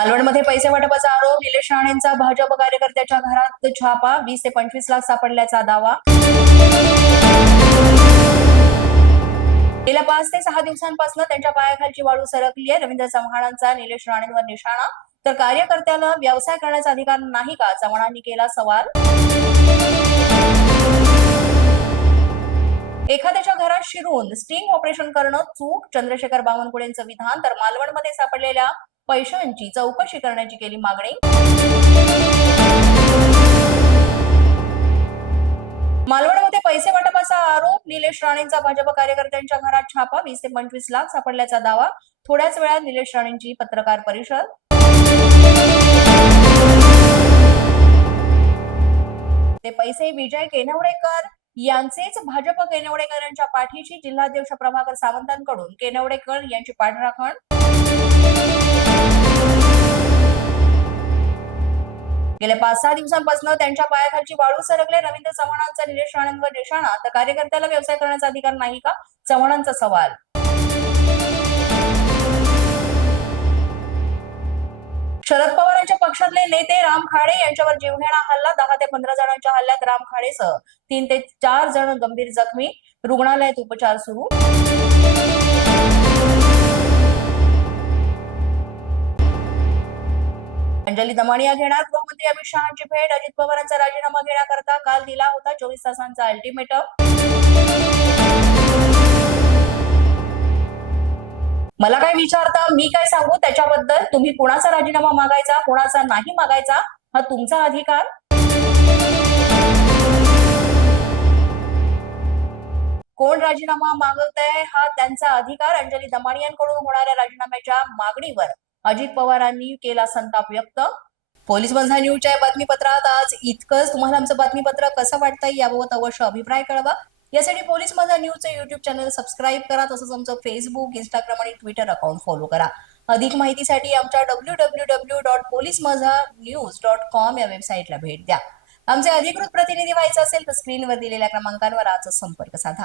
मालवणमध्ये पैसे वाटपाचा आरोप निलेश राणेंचा भाजप कार्यकर्त्याच्या घरात छापा वीस ते पंचवीस लाख सापडल्याचा दावा. गेल्या पाच ते सहा दिवसांपासून त्यांच्या पायाखालची वाळू सरकली आहे. रवींद्र चव्हाणांचा निलेश राणेंवर निशाणा. तर कार्यकर्त्याला व्यवसाय करण्याचा अधिकार नाही का? चव्हाणांनी केला सवाल. एखाद्याच्या घरात शिरून स्टिंग ऑपरेशन करणं चूक चंद्रशेखर बावनकुळेंचं विधान तर मालवणमध्ये सापडलेल्या पैशांची चौकशी करण्याची केली मागणी. मालवणमध्ये पैसे वाटपाचा आरोप निलेश राणेंचा भाजप कार्यकर्त्यांच्या घरात छापा वीस ते पंचवीस लाख सापडल्याचा दावा. थोड्याच वेळात निलेश राणेंची पत्रकार परिषद. ते पैसे विजय केनवडेकर यांचेच भाजप केनवडेकर यांच्या पाठीची जिल्हाध्यक्ष प्रभाकर सावंतांकडून केनवडेकर यांची पाठराखण गेल्या पाच सहा दिवसांपासून त्यांच्या पायाखालची वाळू सरकले. रवींद्र चव्हाणांचा निलेश राणेंवर निशाणा. तर कार्यकर्त्याला व्यवसाय करण्याचा अधिकार नाही का? चव्हाणांचा सवाल. शरद पवारांच्या पक्षातले नेते राम खाडे यांच्यावर जीवघेणा हल्ला. दहा ते पंधरा जणांच्या हल्ल्यात राम खाडेसह तीन ते चार जण गंभीर जखमी. रुग्णालयात उपचार सुरू. अंजली दमानिया घेणार. गृहमंत्री अमित शहाची भेट. अजित पवारांचा राजीनामा घेण्याकरता काल दिला होता चोवीस तासांचा अल्टिमेटम. मला काय विचारता मी काय सांगू? त्याच्याबद्दल तुम्ही कुणाचा राजीनामा मागायचा कुणाचा नाही मागायचा हा तुमचा अधिकार. कोण राजीनामा मागत आहे हा त्यांचा अधिकार. अंजली दमाणियांकडून होणाऱ्या राजीनाम्याच्या मागणीवर अजित पवारांनी केला संताप व्यक्त. पोलीस बंधा न्यूजच्या बातमीपत्रात आज इतकंच. तुम्हाला आमचं बातमीपत्र कसं वाटतंय याबाबत अवश्य अभिप्राय कळवा. यासाठी पोलीस माझा न्यूजचं युट्यूब चॅनल सबस्क्राईब करा तसंच आमचं फेसबुक इंस्टाग्राम आणि ट्विटर अकाउंट फॉलो करा. अधिक माहितीसाठी आमच्या W W W dot police Majha news dot com या वेबसाईटला भेट द्या. आमचे अधिकृत प्रतिनिधी व्हायचं असेल तर स्क्रीनवर दिलेल्या क्रमांकांवर आजच संपर्क साधा.